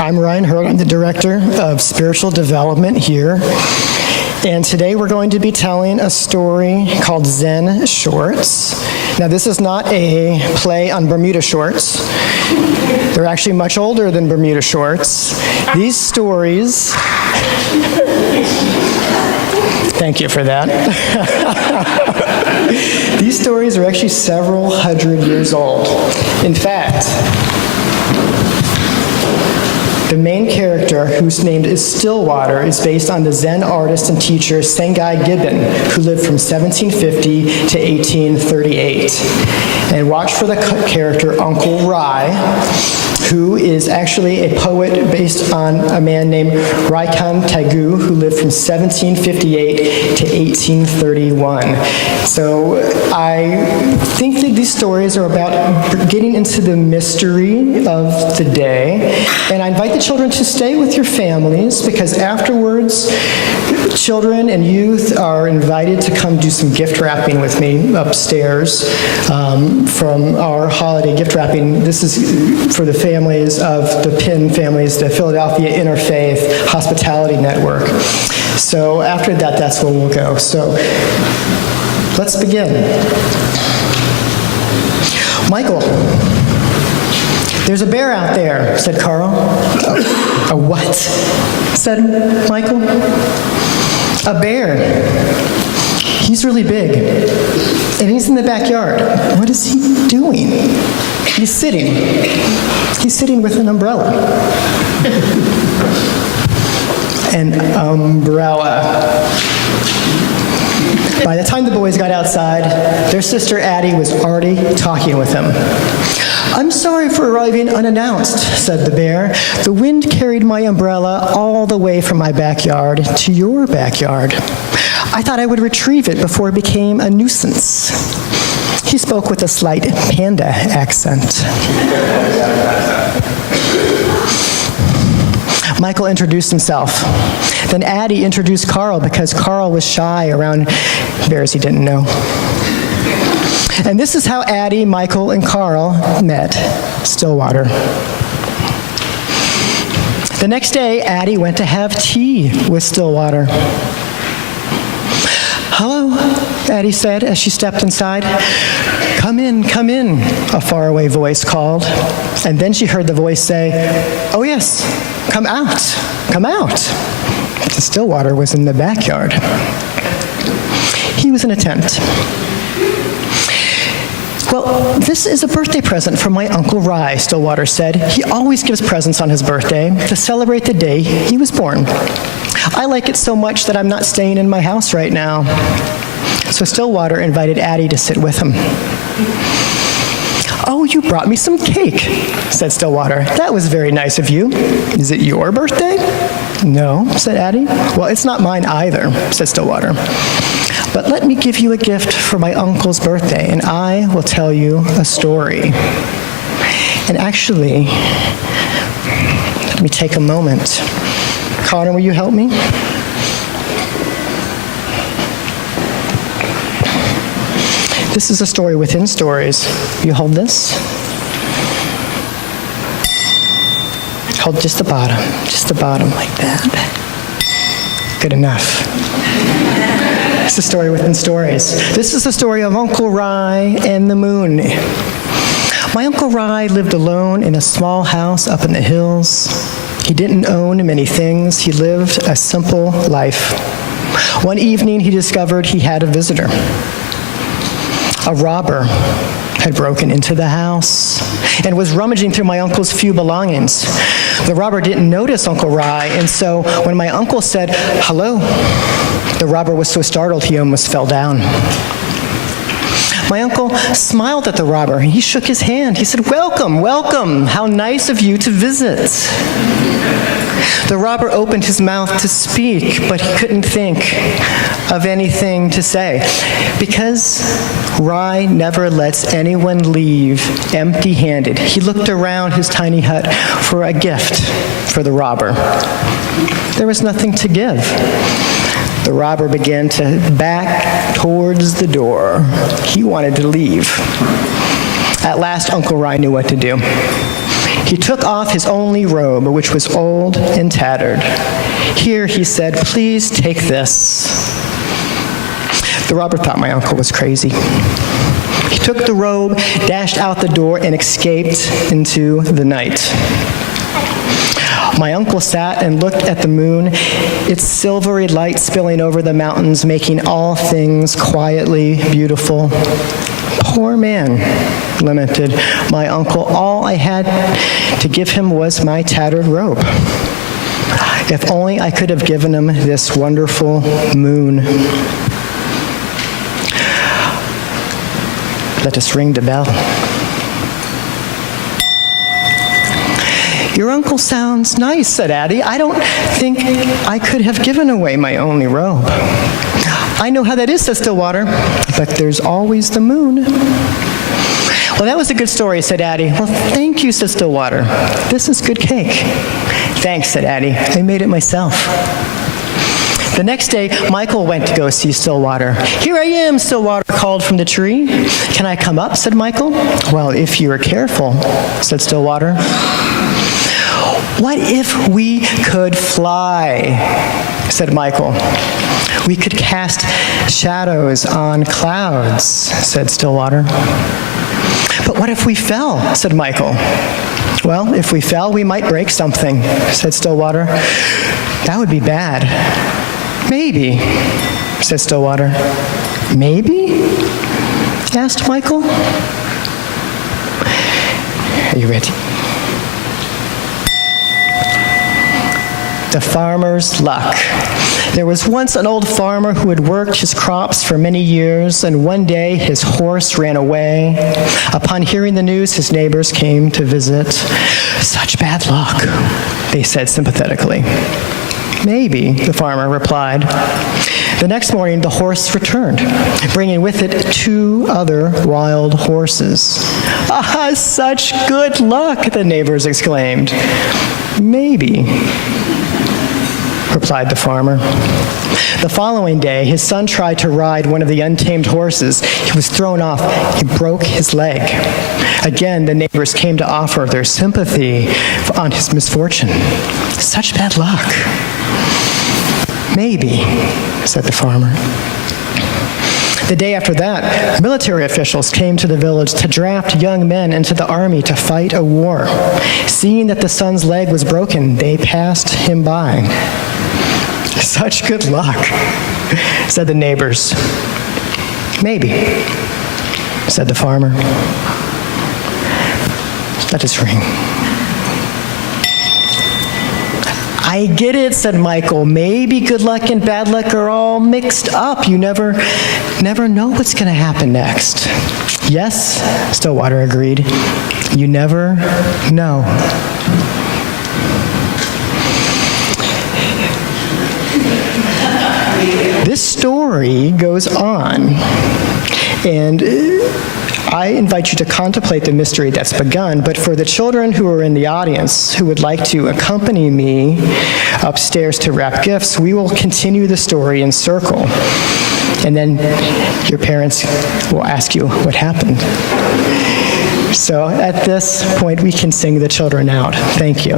I'm Ryan Hurd. I'm the Director of Spiritual Development here. And today we're going to be telling a story called Zen Shorts. Now, this is not a play on Bermuda shorts. They're actually much older than Bermuda shorts. These stories... Thank you for that. These stories are actually several hundred years old. In fact, the main character, whose name is Stillwater, is based on the Zen artist and teacher Sengai Gibbon, who lived from 1750 to 1838. And watch for the character Uncle Rai, who is actually a poet based on a man named Raikan Tagu, who lived from 1758 to 1831. So I think that these stories are about getting into the mystery of the day. And I invite the children to stay with your families, because afterwards, children and youth are invited to come do some gift wrapping with me upstairs from our holiday gift wrapping. This is for the families of the PIN families, the Philadelphia Interfaith Hospitality Network. So after that, that's where we'll go. So let's begin. Michael, there's a bear out there, said Karl. A what? Said Michael. A bear. He's really big. And he's in the backyard. What is he doing? He's sitting. He's sitting with an umbrella. An umbrella. By the time the boys got outside, their sister Addy was already talking with him. "I'm sorry for arriving unannounced," said the bear. "The wind carried my umbrella all the way from my backyard to your backyard. I thought I would retrieve it before it became a nuisance." He spoke with a slight panda accent. Michael introduced himself. Then Addy introduced Karl, because Karl was shy around bears he didn't know. And this is how Addy, Michael, and Karl met Stillwater. The next day, Addy went to have tea with Stillwater. "Hello," Addy said as she stepped inside. "Come in," a faraway voice called. And then she heard the voice say, "Oh yes, come out, come out." Stillwater was in the backyard. He was in a tent. "Well, this is a birthday present from my Uncle Rai," Stillwater said. "He always gives presents on his birthday to celebrate the day he was born. I like it so much that I'm not staying in my house right now." So Stillwater invited Addy to sit with him. "Oh, you brought me some cake," said Stillwater. "That was very nice of you. Is it your birthday?" "No," said Addy. "Well, it's not mine either," said Stillwater. "But let me give you a gift for my uncle's birthday, and I will tell you a story." And actually, let me take a moment. Connor, will you help me? This is a story within stories. You hold this. Hold just the bottom like that. Good enough. It's a story within stories. This is the story of Uncle Rai and the moon. My Uncle Rai lived alone in a small house up in the hills. He didn't own many things. He lived a simple life. One evening, he discovered he had a visitor. A robber had broken into the house and was rummaging through my uncle's few belongings. The robber didn't notice Uncle Rai, and so when my uncle said, "Hello," the robber was so startled he almost fell down. My uncle smiled at the robber. He shook his hand. He said, "Welcome, welcome. How nice of you to visit." The robber opened his mouth to speak, but he couldn't think of anything to say, because Rai never lets anyone leave empty-handed. He looked around his tiny hut for a gift for the robber. There was nothing to give. The robber began to back towards the door. He wanted to leave. At last, Uncle Rai knew what to do. He took off his only robe, which was old and tattered. "Here," he said, "please take this." The robber thought my uncle was crazy. He took the robe, dashed out the door, and escaped into the night. My uncle sat and looked at the moon, its silvery light spilling over the mountains, making all things quietly beautiful. Poor man, lamented my uncle. All I had to give him was my tattered robe. If only I could have given him this wonderful moon. Let us ring the bell. "Your uncle sounds nice," said Addy. "I don't think I could have given away my only robe." "I know how that is," said Stillwater, "but there's always the moon." "Well, that was a good story," said Addy. "Well, thank you," said Stillwater. "This is good cake." "Thanks," said Addy. "I made it myself." The next day, Michael went to go see Stillwater. "Here I am," Stillwater called from the tree. "Can I come up?" said Michael. "Well, if you are careful," said Stillwater. "What if we could fly?" said Michael. "We could cast shadows on clouds," said Stillwater. "But what if we fell?" said Michael. "Well, if we fell, we might break something," said Stillwater. "That would be bad." "Maybe," said Stillwater. "Maybe?" asked Michael. Are you ready? The farmer's luck. There was once an old farmer who had worked his crops for many years, and one day his horse ran away. Upon hearing the news, his neighbors came to visit. "Such bad luck," they said sympathetically. "Maybe," the farmer replied. The next morning, the horse returned, bringing with it 2 other wild horses. "Ah, such good luck," the neighbors exclaimed. "Maybe," replied the farmer. The following day, his son tried to ride one of the untamed horses. He was thrown off. He broke his leg. Again, the neighbors came to offer their sympathy on his misfortune. "Such bad luck." "Maybe," said the farmer. The day after that, military officials came to the village to draft young men into the army to fight a war. Seeing that the son's leg was broken, they passed him by. "Such good luck," said the neighbors. "Maybe," said the farmer. Let us ring. "I get it," said Michael. "Maybe good luck and bad luck are all mixed up. You never know what's going to happen next." "Yes," Stillwater agreed. "You never know." This story goes on, and I invite you to contemplate the mystery that's begun, but for the children who are in the audience who would like to accompany me upstairs to wrap gifts, we will continue the story in circle. And then your parents will ask you what happened. So at this point, we can sing the children out. Thank you.